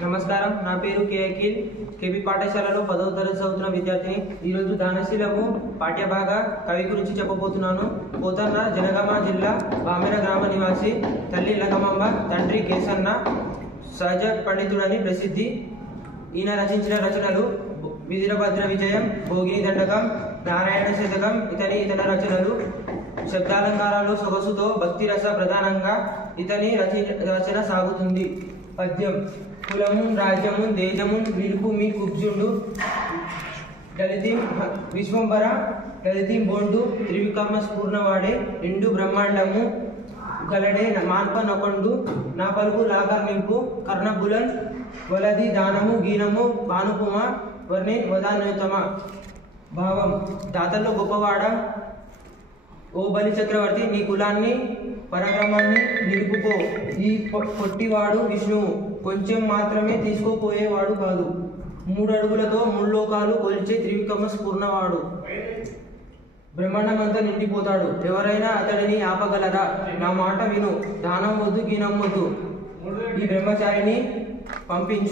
నమస్కారం, నా పేరు కే అఖిల్. కేపీ పాఠశాలలో 10వ తరగతి చదువుతున్న విద్యార్థిని. ఈరోజు దానశీలము పాఠ్యభాగ కవి గురించి చెప్పబోతున్నాను. పోతన్న జనగామ జిల్లా బామెర గ్రామ నివాసి. తల్లి లగమాంబ, తండ్రి కేసన్న. సహజ పండితుడని ప్రసిద్ధి. ఈయన రచించిన రచనలు వీరభద్ర విజయం, భోగిని దండకం, నారాయణ శతకం ఇతర రచనలు. శబ్దాలంకారాలు సొగసుతో భక్తి రస ప్రధానంగా ఇతని రచన సాగుతుంది. పద్యం: కులము రాజ్యము దేశము విడుపు మీ కుబ్జుండు దళితి విశ్వంబర దళితి బోండు త్రివిక్రమ స్ఫూర్ణవాడే నిండు బ్రహ్మాండము గలడే మాన్ప నొకండు నా పలుకు లాకర్మింపు కర్ణబులన్ వలది దానము గీనము భానుకుమ వర్ణి వదాన్యోత్తమ. భావం: దాతల్లో గొప్పవాడ ఓ బలి చక్రవర్తి, నీ కులాన్ని పరాక్రమాన్ని నిలుపుకో. ఈ పొట్టివాడు విష్ణువు కొంచెం మాత్రమే తీసుకోపోయేవాడు కాదు. 3 అడుగులతో 3 లోకాలు కొలిచే త్రివిక్రమ స్ఫూర్ణవాడు. బ్రహ్మాండమంతా నిండిపోతాడు. ఎవరైనా అతడిని ఆపగలరా? నా మాట విను. దానం వద్దు, గీనం వద్దు. ఈ బ్రహ్మచారిని పంపించు.